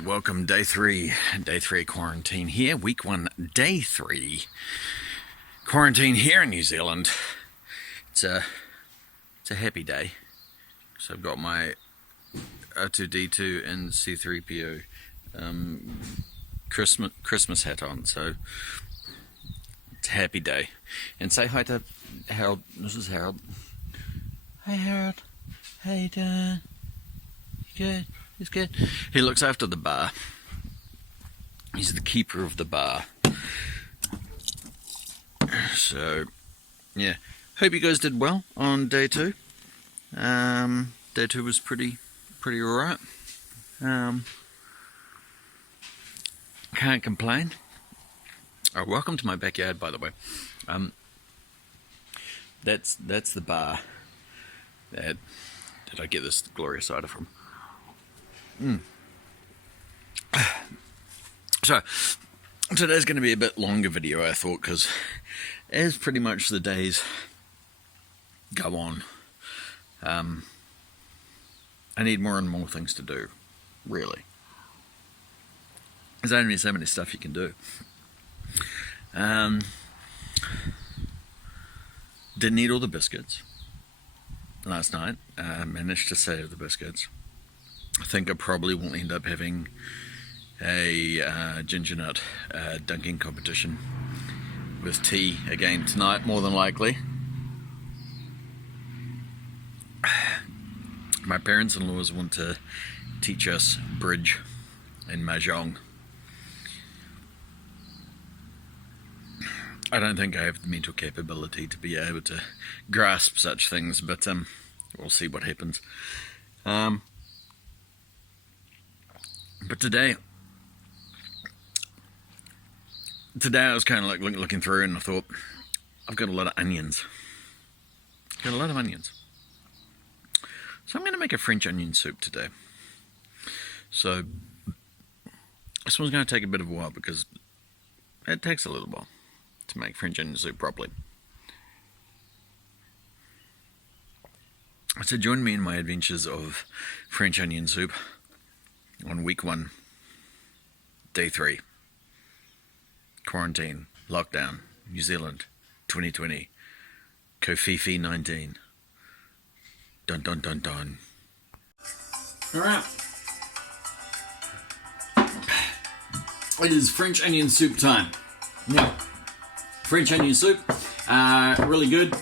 Alright, welcome day three quarantine here, week 1, day 3 quarantine here in New Zealand. It's a happy day. So I've got my R2-D2 and C-3PO Christmas hat on, so it's a happy day. And say hi to Harold. This is Harold. Hey Harold, how you doing? You good? He's good. He looks after the bar. He's the keeper of the bar. So, yeah. Hope you guys did well on day 2. Day 2 was pretty alright. Can't complain. Oh, welcome to my backyard, by the way. That's the bar that did I get this glorious cider from. So today's going to be a bit longer video, I thought, because as pretty much the days go on, I need more and more things to do, really. There's only so many stuff you can do. Didn't eat all the biscuits last night. Managed to save the biscuits. I think I probably will end up having a ginger nut dunking competition with tea again tonight, more than likely. My parents-in-laws want to teach us bridge and mahjong. I don't think I have the mental capability to be able to grasp such things, but we'll see what happens. But today I was kind of like looking through, and I thought, I've got a lot of onions. So I'm going to make a French onion soup today. So this one's going to take a bit of a while because it takes a little while to make French onion soup properly. So join me in my adventures of French onion soup on week 1, day 3, quarantine, lockdown, New Zealand, 2020, Kofifi 19. Dun dun dun dun. Alright. It is French onion soup time. Now, French onion soup, really good,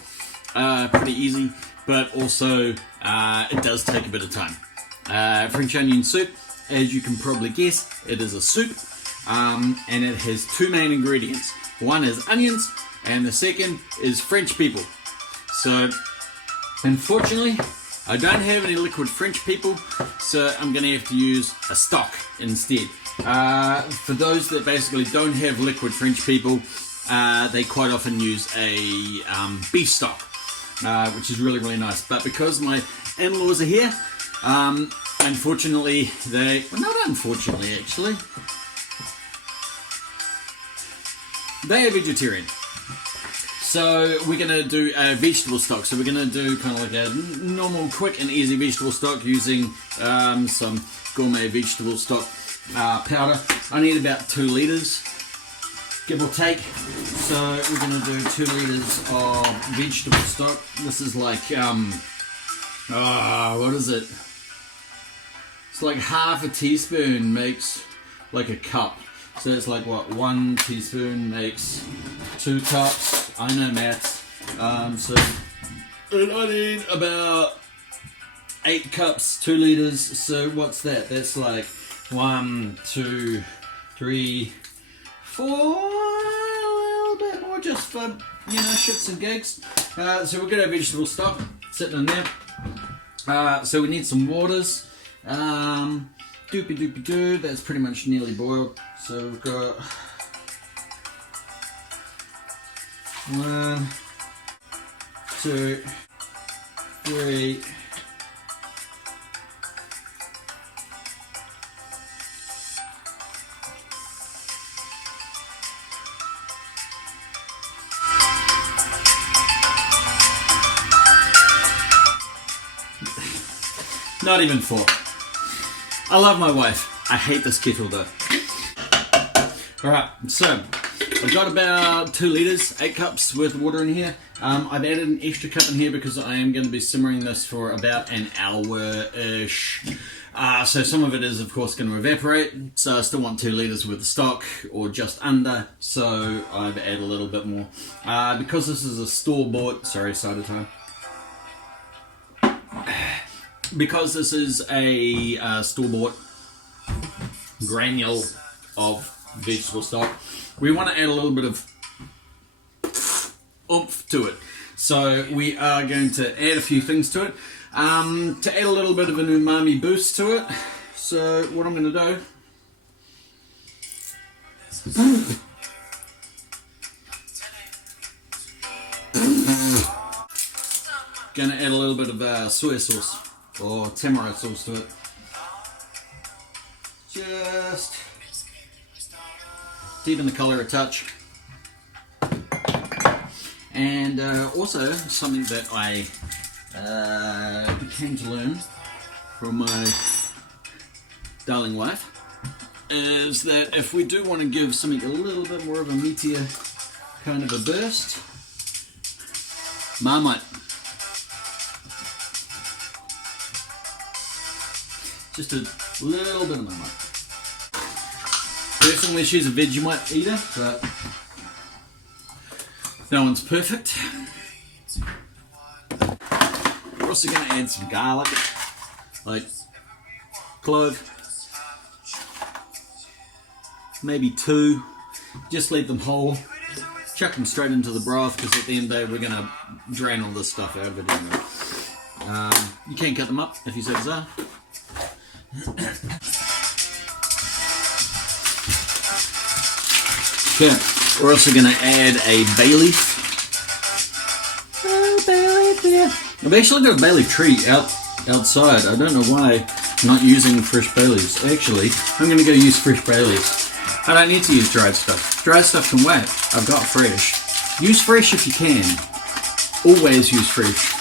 pretty easy, but also it does take a bit of time. French onion soup, as you can probably guess, it is a soup, and it has 2 main ingredients. One is onions, and the second is French people. So, unfortunately, I don't have any liquid French people, so I'm going to have to use a stock instead. For those that basically don't have liquid French people, they quite often use a beef stock, which is really, really nice. But because my in-laws are here, unfortunately, well, not unfortunately, actually, they are vegetarian. So we're going to do a vegetable stock. So we're going to do kind of like a normal, quick and easy vegetable stock using some gourmet vegetable stock powder. I need about 2 litres, give or take. So we're going to do 2 litres of vegetable stock. This is like, what is it? It's like half a teaspoon makes like a cup. So it's like what, 1 teaspoon makes 2 cups. I know maths. So I need about 8 cups, 2 litres. So what's that? That's like 1, 2, 3, 4, a little bit more just for, shits and gigs. So we've got our vegetable stock sitting in there. So we need some waters. Doopy-doopy-doo, that's pretty much nearly boiled. So we've got 1, 2, 3, not even 4. I love my wife. I hate this kettle though. Alright, so I've got about 2 litres, 8 cups worth of water in here. I've added an extra cup in here because I am going to be simmering this for about an hour-ish. So some of it is of course going to evaporate, so I still want 2 litres worth of stock, or just under, so I've added a little bit more. Because this is a store-bought, sorry, cider time. Because this is a store-bought granule of vegetable stock, we want to add a little bit of oomph to it. So we are going to add a few things to it. To add a little bit of an umami boost to it, so what I'm going to do, going to add a little bit of soy sauce or tamari sauce to it. Just deepen the colour a touch. And also something that I came to learn from my darling wife is that if we do want to give something a little bit more of a meatier kind of a burst, Marmite. Just a little bit of Marmite. Personally, she's a Vegemite eater, but no one's perfect. We're also going to add some garlic, like clove, maybe 2. Just leave them whole. Chuck them straight into the broth because at the end of the day we're going to drain all this stuff out of it anyway. You can cut them up if you so desire. Okay, we're also going to add a bay leaf. Oh, bay leaf, yeah. I've actually got a bay leaf tree outside. I don't know why I'm not using fresh bay leaves. Actually, I'm going to go use fresh bay leaves. I don't need to use dried stuff. Dried stuff can wait. I've got fresh. Use fresh if you can. Always use fresh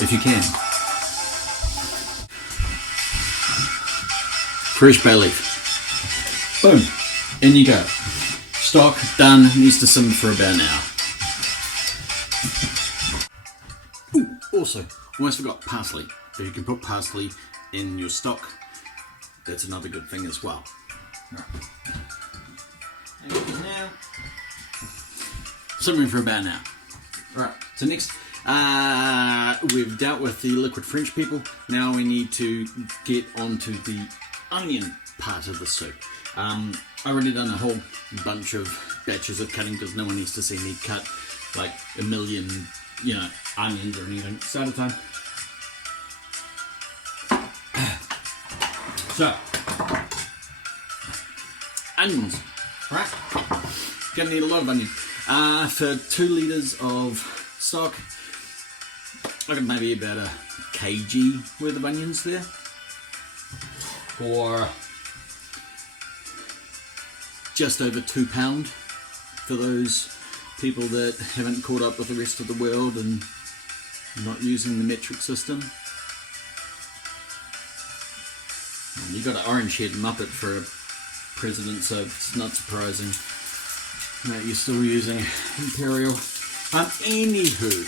if you can. Fresh bay leaf. Boom. In you go. Stock done. Needs to simmer for about an hour. Ooh, also, almost forgot parsley. If you can put parsley in your stock, that's another good thing as well. Right. Now, simmering for about an hour. Right. So next, we've dealt with the liquid French people. Now we need to get onto the onion part of the soup. I've already done a whole bunch of batches of cutting because no one needs to see me cut like a million, onions or anything. Start of time. So, onions, right? Gonna need a lot of onions. For 2 litres of stock, I got maybe about a kg worth of onions there. For just over £2 for those people that haven't caught up with the rest of the world and not using the metric system. And you got an orange-haired muppet for a president, so it's not surprising that you're still using imperial. Anywho,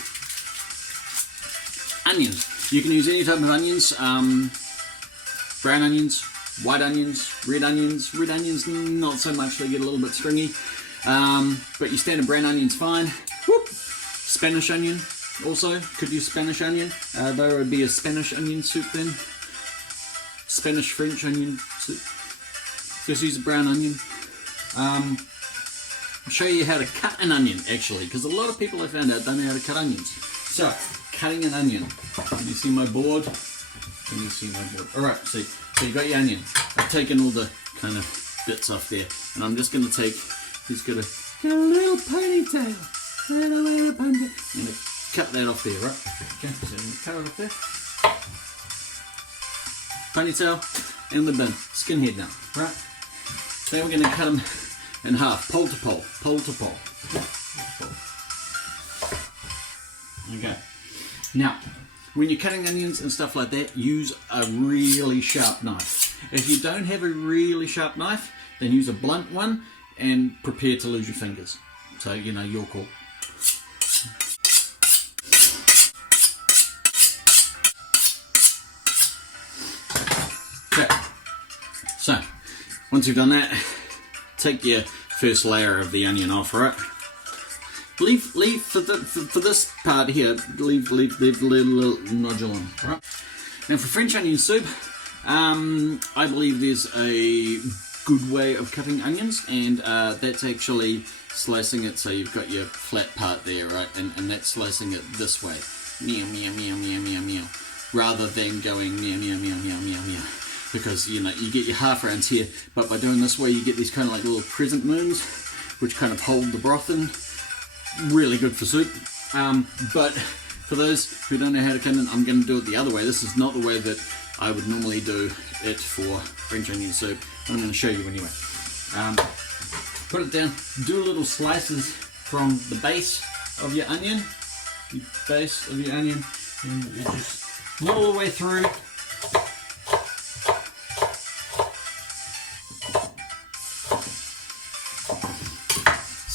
onions. You can use any type of onions. Brown onions, white onions, red onions. Red onions, not so much, they get a little bit stringy. But your standard brown onion's fine. Whoop. Spanish onion, also, could use Spanish onion. That would be a Spanish onion soup then. Spanish French onion soup. Just use a brown onion. I'll show you how to cut an onion, actually, because a lot of people I found out don't know how to cut onions. So, cutting an onion. Can you see my board? Can you see my board? Alright, so you've got your onion. I've taken all the kind of bits off there, and I'm just going to take, he's got a little ponytail. Little ponytail. I'm going to cut that off there, right? Okay, so I'm going to cut it off there. Ponytail in the bin. Skinhead now, right? Then we're going to cut them in half, pole to pole, pole to pole. Okay. Now, when you're cutting onions and stuff like that, use a really sharp knife. If you don't have a really sharp knife, then use a blunt one and prepare to lose your fingers. So, you know, your call. Okay. So, once you've done that, take your first layer of the onion off, right? Leave for this part here, leave a little nodule on, right? Now for French onion soup, I believe there's a good way of cutting onions, and that's actually slicing it so you've got your flat part there, right? And that's slicing it this way, meow meow meow meow meow meow, rather than going meow meow meow meow meow meow. Because, you know, you get your half rounds here, but by doing this way you get these kind of like little crescent moons, which kind of hold the broth in. Really good for soup. But for those who don't know how to cut it, I'm going to do it the other way. This is not the way that I would normally do it for French onion soup. I'm going to show you anyway. Put it down, do little slices from the base of your onion, and you just roll all the way through.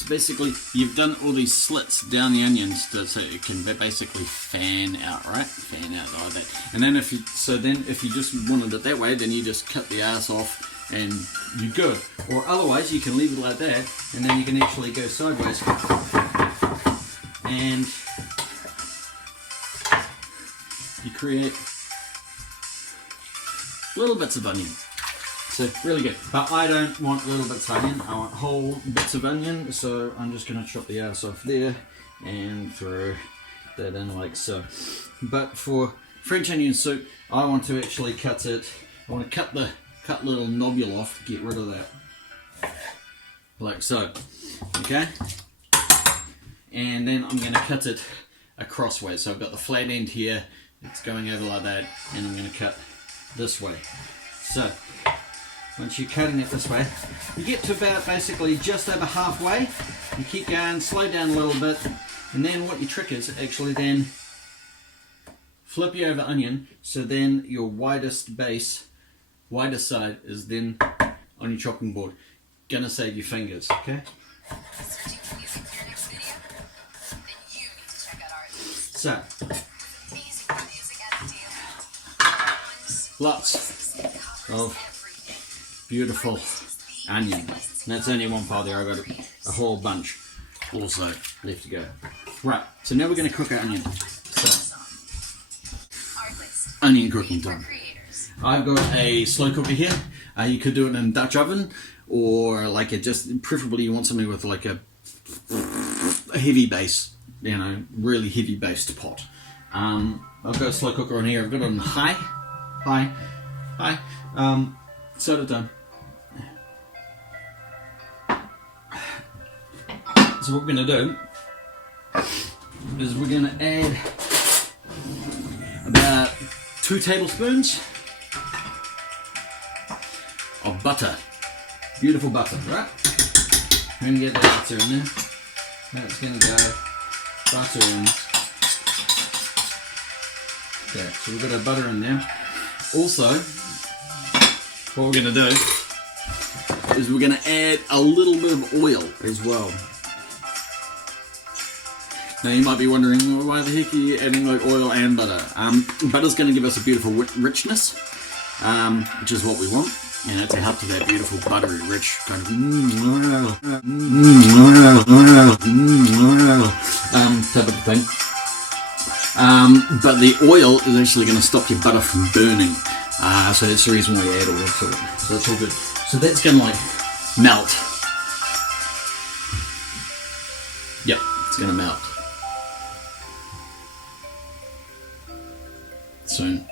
Basically, you've done all these slits down the onions so it can basically fan out, right? Fan out like that. And then if you just wanted it that way, then you just cut the ass off and you're good. Or otherwise, you can leave it like that, and then you can actually go sideways and you create little bits of onion. So really good, but I don't want little bits of onion, I want whole bits of onion, so I'm just going to chop the ass off there and throw that in like so. But for French onion soup, I want to actually cut it, I want to cut the little nobule off, get rid of that, like so, okay? And then I'm going to cut it across way, so I've got the flat end here, it's going over like that, and I'm going to cut this way. So once you're cutting it this way, you get to about basically just over halfway. You keep going, slow down a little bit, and then what your trick is actually then flip you over onion, so then your widest side is then on your chopping board. Gonna save your fingers, okay? So, lots of beautiful onion. And that's only one part there. I've got a whole bunch also left to go. Right, so now we're going to cook our onion. So, onion cooking time. I've got a slow cooker here. You could do it in a Dutch oven, or like preferably you want something with like a heavy base, you know, really heavy based pot. I've got a slow cooker on here. I've got it on high. So done. So what we're going to do is we're going to add about 2 tablespoons of butter. Beautiful butter, right? We're going to get that butter in there. That's going to go butter in. Okay, so we've got our butter in there. Also, what we're going to do is we're going to add a little bit of oil as well. Now you might be wondering, well, why the heck are you adding like oil and butter? Butter's going to give us a beautiful richness, which is what we want, and it's to help to that beautiful buttery, rich kind of type of thing. But the oil is actually going to stop your butter from burning, so that's the reason why you add oil to it. So that's all good. So that's going to like melt. Yep, it's going to melt. Soon.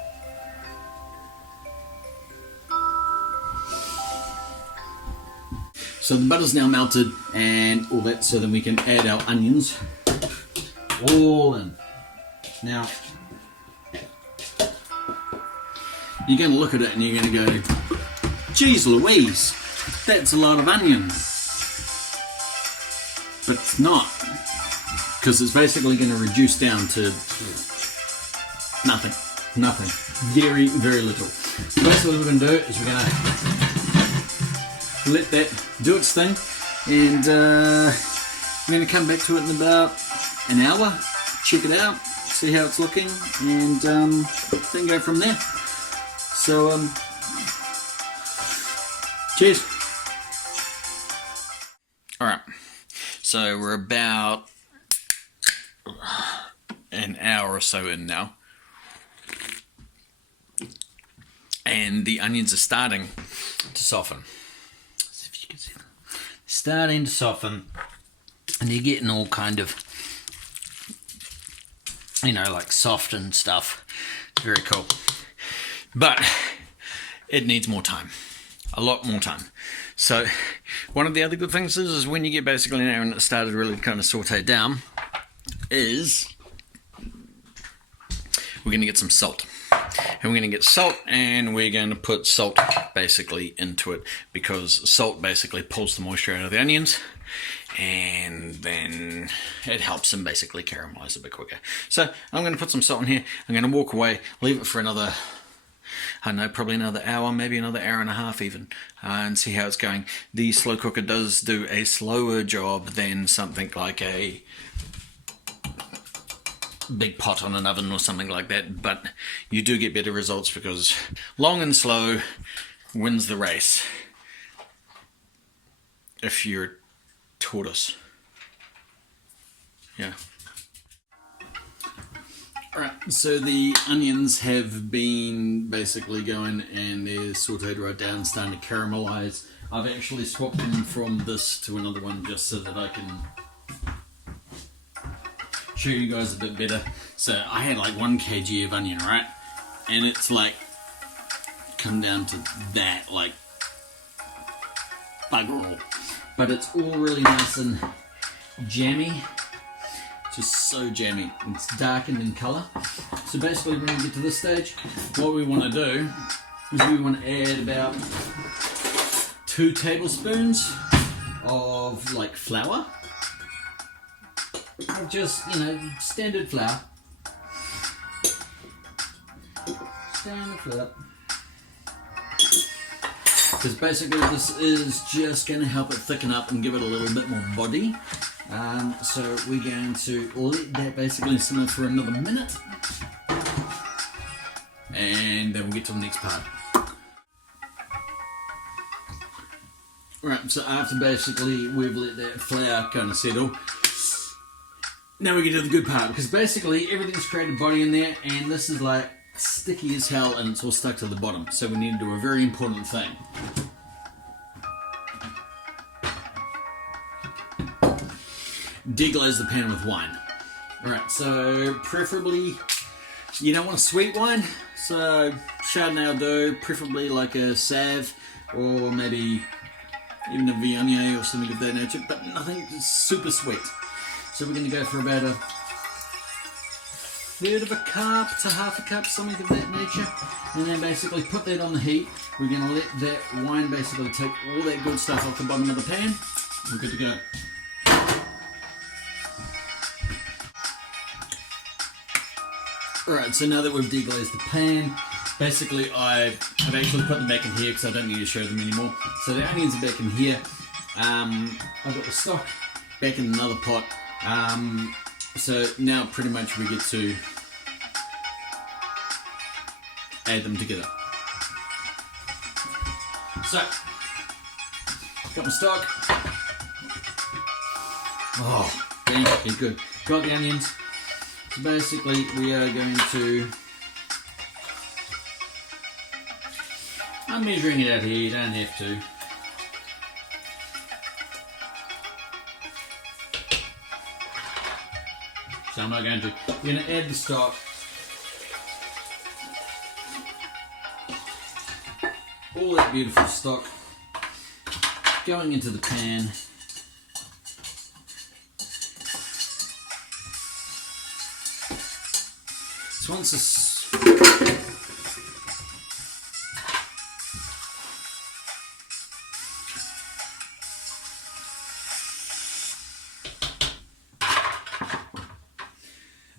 So the butter's now melted and all that, so then we can add our onions all in. Now, you're going to look at it and you're going to go, geez Louise, that's a lot of onion. But it's not, because it's basically going to reduce down to nothing. Very, very little. So basically what we're going to do is we're going to let that do its thing, and we're going to come back to it in about an hour, check it out, see how it's looking, and then go from there. So cheers. Alright, so we're about an hour or so in now, and the onions are starting to soften. See if you can see them. Starting to soften, and you're getting all kind of, you know, like soft and stuff. Very cool. But it needs more time. A lot more time. So one of the other good things is when you get basically an hour and it started really kind of saute down, is we're going to get some salt. And we're going to get salt, and we're going to put salt basically into it, because salt basically pulls the moisture out of the onions, and then it helps them basically caramelize a bit quicker. So I'm going to put some salt in here. I'm going to walk away, leave it for another, I don't know, probably another hour, maybe another hour and a half even, and see how it's going. The slow cooker does do a slower job than something like a big pot on an oven or something like that, but you do get better results because long and slow wins the race if you're a tortoise. Yeah. Alright, so the onions have been basically going, and they're sauteed right down, starting to caramelize. I've actually swapped them from this to another one just so that I can show you guys a bit better. So I had like 1 kg of onion, right? And it's like come down to that, like bugger all. But it's all really nice and jammy. Just so jammy. It's darkened in colour. So basically when we get to this stage, what we want to do is we want to add about 2 tablespoons of like flour. Just, you know, standard flour. Standard flour. Because basically this is just going to help it thicken up and give it a little bit more body. So we're going to let that basically simmer for another minute. And then we'll get to the next part. Alright, so after basically we've let that flour kind of settle, now we get to the good part, because basically everything's created body in there, and this is like sticky as hell and it's all stuck to the bottom. So we need to do a very important thing. Deglaze the pan with wine. Alright, so preferably, you don't want a sweet wine, so Chardonnay will do, preferably like a Sauv, or maybe even a Viognier or something of that nature, but nothing super sweet. So we're going to go for about a third of a cup to half a cup, something of that nature. And then basically put that on the heat. We're going to let that wine basically take all that good stuff off the bottom of the pan. We're good to go. Alright, so now that we've deglazed the pan, basically I've actually put them back in here because I don't need to show them anymore. So the onions are back in here. I've got the stock back in another pot. So now pretty much we get to add them together. So, got my stock. Oh, damn, okay, good. Got the onions. So basically we are going to, I'm measuring it out here, you don't have to. So I'm not going to. We're going to add the stock. All that beautiful stock going into the pan. So once this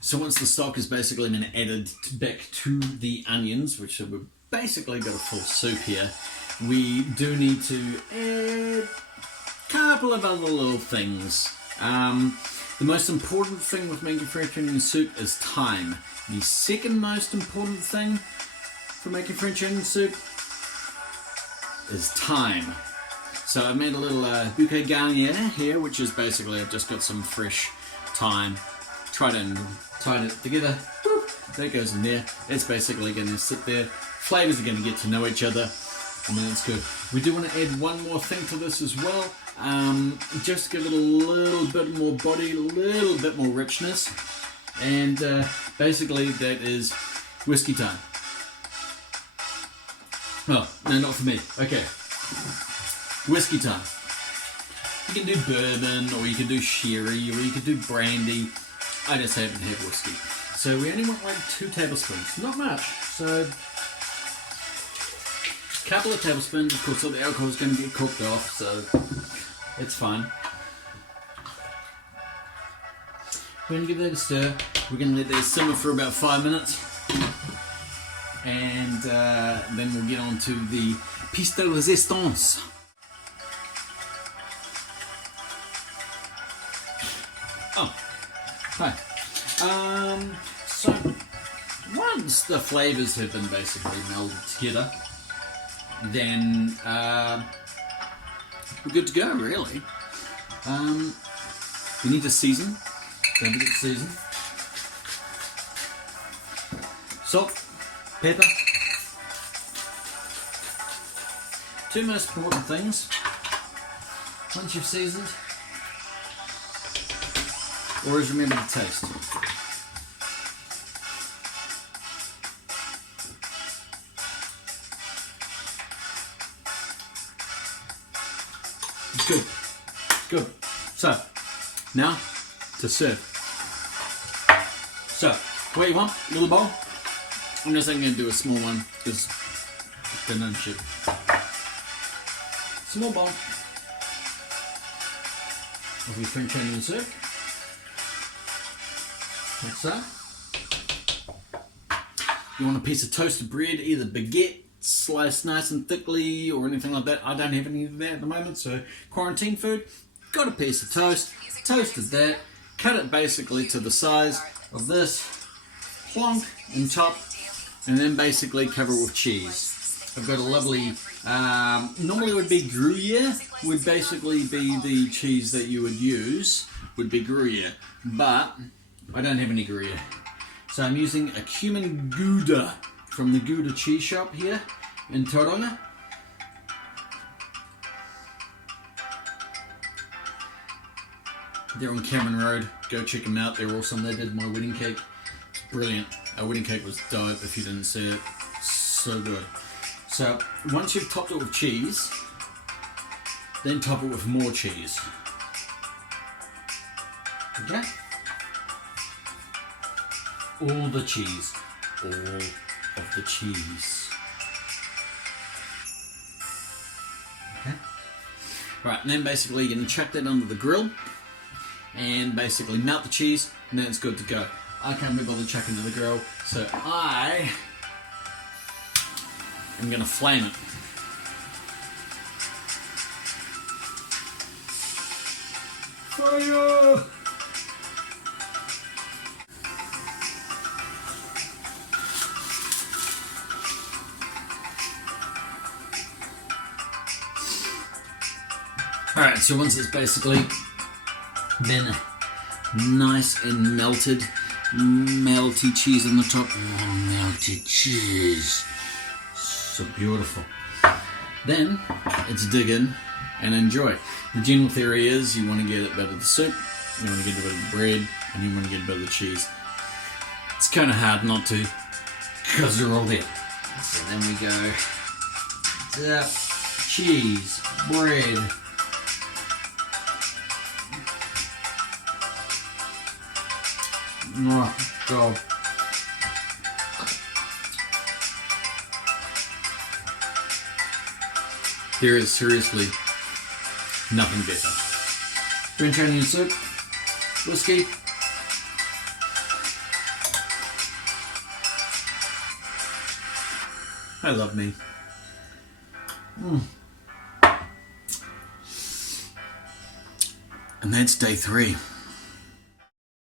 So once the stock is basically been added back to the onions, which we're basically got a full soup here. We do need to add a couple of other little things. The most important thing with making French onion soup is thyme. The second most important thing for making French onion soup is thyme. So I've made a little bouquet garnier here, which is basically I've just got some fresh thyme, tried it together. Whoop, there it goes in there. It's basically going to sit there. Flavors are going to get to know each other, and then it's good. We do want to add one more thing to this as well, just to give it a little bit more body, a little bit more richness, and basically that is whiskey time. Oh, no, not for me. Okay. Whiskey time. You can do bourbon, or you can do sherry, or you can do brandy. I just haven't had whiskey. So we only want like 2 tablespoons. Not much. So, a couple of tablespoons. Of course, all the alcohol is going to get cooked off, so it's fine. We're going to give that a stir. We're going to let that simmer for about 5 minutes. And then we'll get on to the pièce de résistance. Oh, hi. So once the flavors have been basically melded together, then we're good to go, really. We need to season. Don't forget to season. Salt, pepper. 2 most important things. Once you've seasoned, always remember to taste. It's good. Good. So, now to serve. So, what you want? A little bowl? I'm just going to do a small one because dinner and shit. Small bowl of your French onion soup. Like so. You want a piece of toasted bread, either baguette, sliced nice and thickly, or anything like that. I don't have any of that at the moment, so quarantine food. Got a piece of toast, toasted that, cut it basically to the size of this, plonk and chop, and then basically cover it with cheese. I've got a lovely, normally it would be Gruyere, would basically be the cheese that you would use, would be Gruyere, but I don't have any Gruyere. So I'm using a cumin Gouda from the Gouda cheese shop here in Tauranga. They're on Cameron Road. Go check them out. They're awesome. They did my wedding cake. It's brilliant. Our wedding cake was dope if you didn't see it. So good. So once you've topped it with cheese, then top it with more cheese. Okay? All the cheese. All of the cheese. Okay? Right, and then basically you're going to chuck that under the grill and basically melt the cheese, and then it's good to go. I can't be bothered chucking to the grill, so I am going to flame it. Fire! Alright, so once it's basically been nice and melted, melty cheese on the top. Oh, melted cheese. So beautiful. Then it's dig in and enjoy. The general theory is you want to get a bit of the soup, you want to get a bit of the bread, and you want to get a bit of the cheese. It's kind of hard not to because they're all there. So then we go tap, cheese, bread. Oh, God. There is seriously nothing better. French onion soup, whiskey, I love me. And that's day 3.